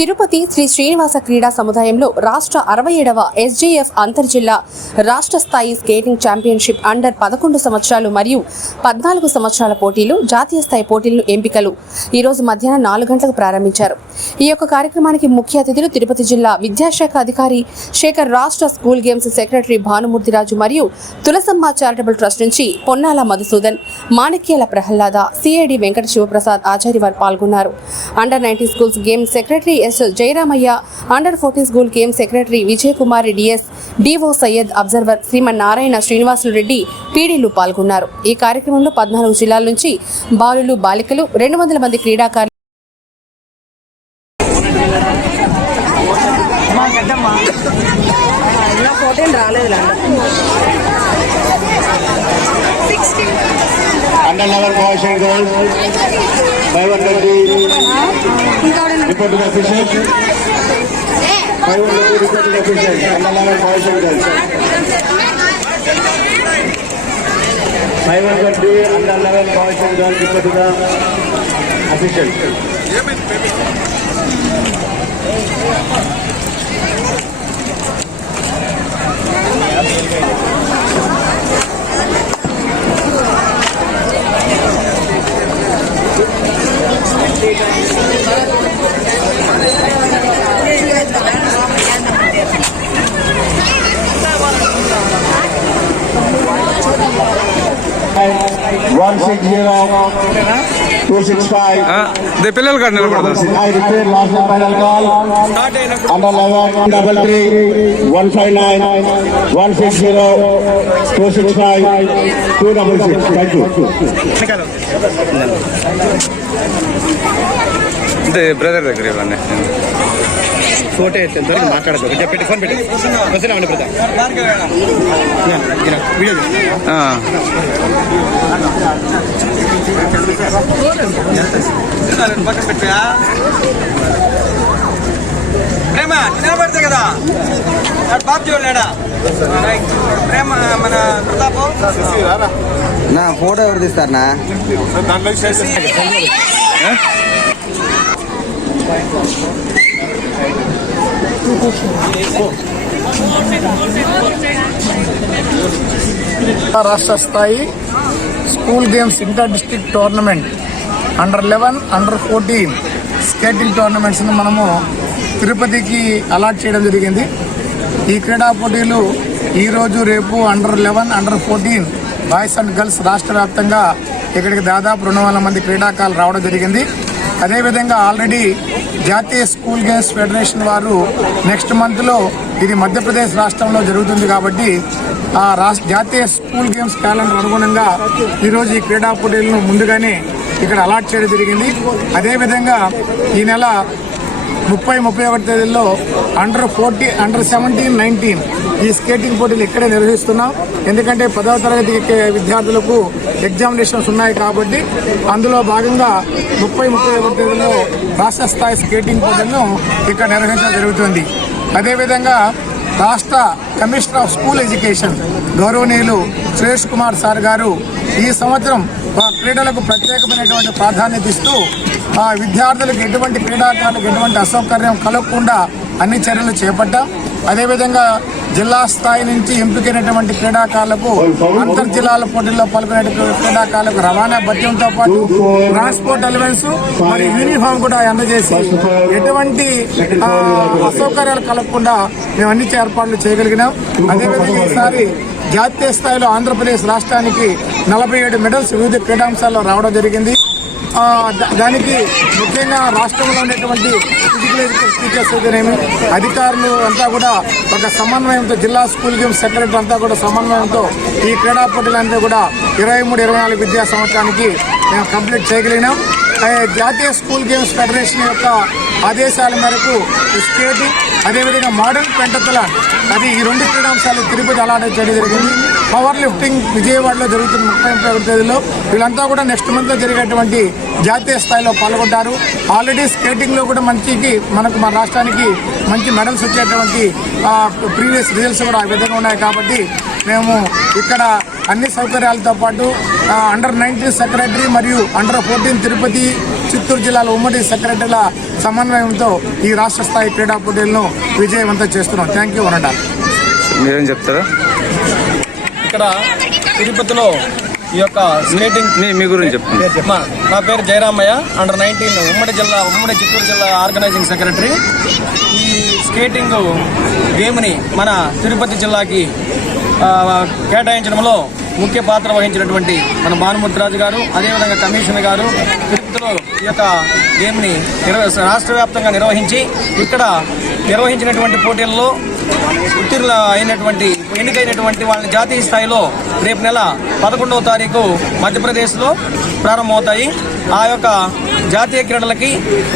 తిరుపతి శ్రీ శ్రీనివాస క్రీడా సముదాయంలో రాష్ట్ర అరవై ఏడవ ఎస్జేఎఫ్ అంతర్జిల్లా రాష్ట్ర స్థాయి స్కేటింగ్ ఛాంపియన్షిప్ అండర్ పదకొండు సంవత్సరాలు మరియు పద్నాలుగు సంవత్సరాల పోటీలు జాతీయ స్థాయి పోటీలు ఎంపికలు ఈరోజు మధ్యాహ్నం నాలుగు గంటలకు ప్రారంభించారు. ఈ యొక్క కార్యక్రమానికి ముఖ్య అతిథులు తిరుపతి జిల్లా విద్యాశాఖ అధికారి శేఖర్ రాష్ట్ర స్కూల్ గేమ్స్ సెక్రటరీ భానుమూర్తిరాజు మరియు తులసమ్మ చారిటబుల్ ట్రస్ట్ నుంచి పొన్నాల మధుసూదన్ మాణిక్యాల ప్రహ్లాద సిఐడి వెంకట శివప్రసాద్ ఆచార్య వారు పాల్గొన్నారు. Under nineteen schools game secretary S Jayaramaiah under fourteen school game secretary Vijay Kumar DS DO Syed observer Sriman Narayana Srinivasulu Reddy పీడీలు పాల్గొన్నారు. ఈ కార్యక్రమంలో పద్నాలుగు జిల్లాల నుంచి బాలులు బాలికలు రెండు వందల మంది క్రీడాకారులు Under 11 boys and girls, 530 report reporting officer five hundred reporting officer అన్నలాగా five hundred five hundred B under eleven boys and girls reporting official Thank you. call. Under 11, double three, one five nine, one six zero, two six five, two double six. Thank you. They brother దగ్గర ఇవన్నీ photo ఎత్తేంత వరకు మాట్లాడదు పెట్టి phone పెట్టి వస్తున్నా అవును brother video ఆ, పక్కన పెట్టా ప్రేమ నిలబడితే కదా అటు బాబు చూడలేడా ప్రేమ మన ప్రతాపు నా ఫోటో ఎవరు తీస్తారనా ఆ? రాష్ట్ర స్థాయి school games inter district tournament under eleven under fourteen skating టోర్నమెంట్స్ని మనము తిరుపతికి అలాట్ చేయడం జరిగింది. ఈ క్రీడా పోటీలు ఈరోజు రేపు under eleven under fourteen boys and girls రాష్ట్ర వ్యాప్తంగా ఇక్కడికి దాదాపు రెండు వందల మంది క్రీడాకారులు రావడం జరిగింది. అదేవిధంగా ఆల్రెడీ జాతీయ స్కూల్ గేమ్స్ ఫెడరేషన్ వారు నెక్స్ట్ మంత్లో ఇది మధ్యప్రదేశ్ రాష్ట్రంలో జరుగుతుంది కాబట్టి ఆ రాష్ట్ర జాతీయ స్కూల్ గేమ్స్ క్యాలెండర్ అనుగుణంగా ఈరోజు ఈ క్రీడా పోటీలను ముందుగానే ఇక్కడ అలాట్ చేయడం జరిగింది. అదేవిధంగా ఈ నెల ముప్పై ముప్పై ఒకటి తేదీల్లో under forty under seventeen nineteen ఈ స్కేటింగ్ పోటీలు ఇక్కడే నిర్వహిస్తున్నాం. ఎందుకంటే పదవ తరగతి విద్యార్థులకు ఎగ్జామినేషన్స్ ఉన్నాయి కాబట్టి అందులో భాగంగా ముప్పై ముప్పై ఒకటి తేదీల్లో రాష్ట్ర స్థాయి స్కేటింగ్ పోటీలను ఇక్కడ నిర్వహించడం జరుగుతుంది. అదేవిధంగా రాష్ట్ర కమిషనర్ ఆఫ్ స్కూల్ ఎడ్యుకేషన్ గౌరవనీయులు సురేష్ కుమార్ సార్ గారు ఈ సంవత్సరం ఆ క్రీడలకు ప్రత్యేకమైనటువంటి ప్రాధాన్యత ఇస్తూ ఆ విద్యార్థులకు ఎటువంటి క్రీడాకారులకు ఎటువంటి అసౌకర్యం కలగకుండా అన్ని చర్యలు చేపట్టాం. అదేవిధంగా జిల్లా స్థాయి నుంచి ఎంపికైనటువంటి క్రీడాకారులకు అంతర్ జిల్లాల పోటీల్లో పాల్గొనే క్రీడాకారులకు రవాణా భత్యంతో పాటు ట్రాన్స్పోర్ట్ అలవెన్స్ మరియు యూనిఫామ్ కూడా అందజేసి ఎటువంటి అసౌకర్యాలు కలగకుండా మేము అన్ని ఏర్పాట్లు చేయగలిగినాం. అదేవిధంగా ఈసారి జాతీయ స్థాయిలో ఆంధ్రప్రదేశ్ రాష్ట్రానికి నలభై ఏడు మెడల్స్ వివిధ క్రీడాంశాల్లో రావడం జరిగింది. దా- దానికి ముఖ్యంగా రాష్ట్రంలో ఉండేటువంటి ఫిజికల్ ఎడ్యుకేషన్ టీచర్స్ అయితేనేమి అధికారులు అంతా కూడా ఒక సమన్వయంతో జిల్లా స్కూల్ గేమ్స్ సెక్రటరీ అంతా కూడా సమన్వయంతో ఈ క్రీడా పోటీలంతా కూడా ఇరవై మూడు ఇరవై నాలుగు విద్యా సంవత్సరానికి మేము కంప్లీట్ చేయగలిగినాం. జాతీయ స్కూల్ గేమ్స్ ఫెడరేషన్ యొక్క ఆదేశాల మేరకు ఈ స్కేటింగ్ అదేవిధంగా మోడర్న్ పెంటతలాన్ అది ఈ రెండు క్రీడాంశాలు తిరుపతి అలానే చేయడం జరిగింది. పవర్ లిఫ్టింగ్ విజయవాడలో జరుగుతున్న ముప్పై ముప్పై ఒకటి తేదీలో వీళ్ళంతా కూడా నెక్స్ట్ మంత్లో జరిగేటువంటి జాతీయ స్థాయిలో పాల్గొంటారు. ఆల్రెడీ స్కేటింగ్లో కూడా మంచికి మనకు మన రాష్ట్రానికి మంచి మెడల్స్ వచ్చేటువంటి ప్రీవియస్ రిజల్ట్స్ కూడా ఆ విధంగా ఉన్నాయి కాబట్టి మేము ఇక్కడ అన్ని సౌకర్యాలతో పాటు అండర్ నైన్టీన్ సెక్రటరీ మరియు అండర్ ఫోర్టీన్ తిరుపతి చిత్తూరు జిల్లాలో ఉమ్మడి సెక్రటరీల సమన్వయంతో ఈ రాష్ట్ర స్థాయి క్రీడా పోటీలను విజయవంతం చేస్తున్నాం. థ్యాంక్ యూ వనండా మీరేం చెప్తారా? ఇక్కడ తిరుపతిలో ఈ యొక్క స్కేటింగ్ మీ గురించి చెప్పండి. మా నా పేరు జయరామయ్య అండర్ నైన్టీన్ ఉమ్మడి జిల్లా ఉమ్మడి చిత్తూరు జిల్లా ఆర్గనైజింగ్ సెక్రటరీ. ఈ స్కేటింగ్ గేమ్ని మన తిరుపతి జిల్లాకి కేటాయించడంలో ముఖ్య పాత్ర వహించినటువంటి మన భానుమూర్తి రాజు గారు అదేవిధంగా కమిషనర్ గారు తిరుపతిలో ఈ యొక్క గేమ్ని నిర్వ రాష్ట్ర వ్యాప్తంగా నిర్వహించి ఇక్కడ నిర్వహించినటువంటి పోటీల్లో ఉత్తీర్ణ అయినటువంటి ఎన్నికైనటువంటి వాళ్ళని జాతీయ స్థాయిలో రేపు నెల పదకొండవ తారీఖు మధ్యప్రదేశ్లో ప్రారంభమవుతాయి. ఆ యొక్క జాతీయ క్రీడలకి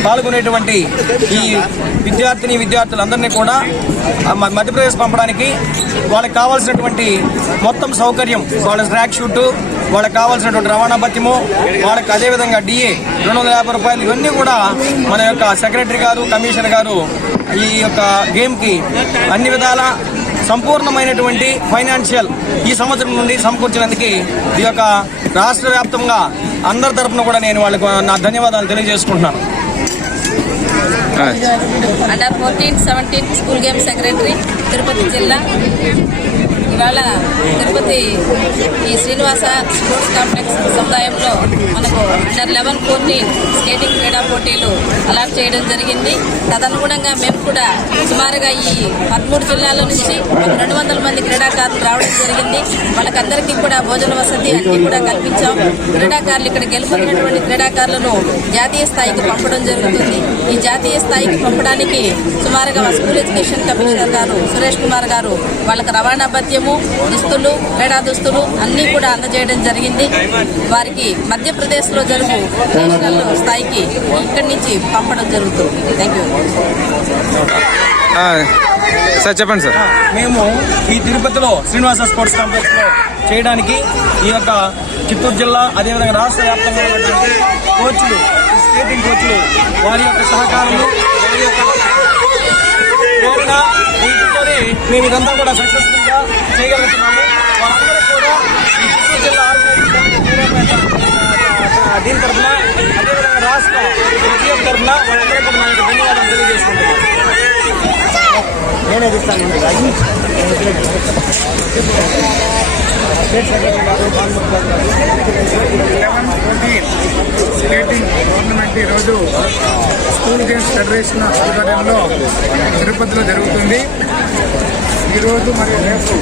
పాల్గొనేటువంటి ఈ విద్యార్థిని విద్యార్థులందరినీ కూడా మ- మధ్యప్రదేశ్ పంపడానికి వాళ్ళకి కావాల్సినటువంటి మొత్తం సౌకర్యం వాళ్ళ ట్రాక్ షూట్ వాళ్ళకి కావాల్సినటువంటి రవాణా భత్యము వాళ్ళకి అదేవిధంగా డిఏ రెండు వందల యాభై రూపాయలు ఇవన్నీ కూడా మన యొక్క సెక్రటరీ గారు కమిషనర్ గారు ఈ యొక్క గేమ్కి అన్ని విధాల సంపూర్ణమైనటువంటి ఫైనాన్షియల్ ఈ సంవత్సరం నుండి సమకూర్చినందుకు ఈ యొక్క రాష్ట్ర వ్యాప్తంగా అందరి తరఫున కూడా నేను వాళ్ళకు నా ధన్యవాదాలు తెలియజేసుకుంటున్నాను. Under fourteen seventeen school game secretary Tirupati జిల్లా. ఇవాళ తిరుపతి ఈ శ్రీనివాస స్పోర్ట్స్ కాంప్లెక్స్ సముదాయంలో మనకు అండర్ లెవెన్ ఫోర్టీన్ స్కేటింగ్ క్రీడా పోటీలు అలాట్ చేయడం జరిగింది. తదనుగుణంగా మేము కూడా సుమారుగా ఈ పదమూడు జిల్లాల నుంచి రెండు వందల మంది క్రీడాకారులు రావడం జరిగింది. వాళ్ళకందరికీ కూడా భోజన వసతి అన్ని కూడా కల్పించాం. క్రీడాకారులు ఇక్కడ గెలుపొందినటువంటి క్రీడాకారులను జాతీయ స్థాయికి పంపడం జరుగుతుంది. ఈ జాతీయ స్థాయికి పంపడానికి సుమారుగా మా స్కూల్ ఎడ్యుకేషన్ కమిషనర్ గారు సురేష్ కుమార్ గారు వాళ్ళకి రవాణా భత్యము దుస్తులు క్రీడా దుస్తులు అన్నీ కూడా అందజేయడం జరిగింది. వారికి మధ్యప్రదేశ్లో జరుగుతుంది నేషనల్ స్థాయికి ఇక్కడి నుంచి పంపడం జరుగుతుంది. థ్యాంక్ యూ సార్ చెప్పండి సార్. మేము ఈ తిరుపతిలో శ్రీనివాస స్పోర్ట్స్ కాంప్లెక్స్లో చేయడానికి ఈ యొక్క చిత్తూరు జిల్లా అదేవిధంగా రాష్ట్ర వ్యాప్తంగా ఉన్నటువంటి కోచ్లు ఈ స్కేటింగ్ కోచ్లు వారి యొక్క సహకారంలో వారి యొక్క ప్రేరణ వీటితోనే మేము ఇదంతా కూడా సక్సెస్ఫుల్గా చేయగలుగుతున్నాము వాళ్ళందరూ కూడా ఈ చిత్తూరు జిల్లా ఆర్గనైజేషన్ దీని తరఫున అదేవిధంగా రాష్ట్ర విజయం తరఫున వాళ్ళందరూ కూడా నా యొక్క ధన్యవాదాలు తెలియజేసుకుంటున్నాను. లెవెన్ ఫోర్టీన్ స్కేటింగ్ టోర్నమెంట్ ఈరోజు స్కూల్ గేమ్స్ ఫెడరేషన్ ఆధ్వర్యంలో తిరుపతిలో జరుగుతుంది. ఈరోజు మరియు రేపు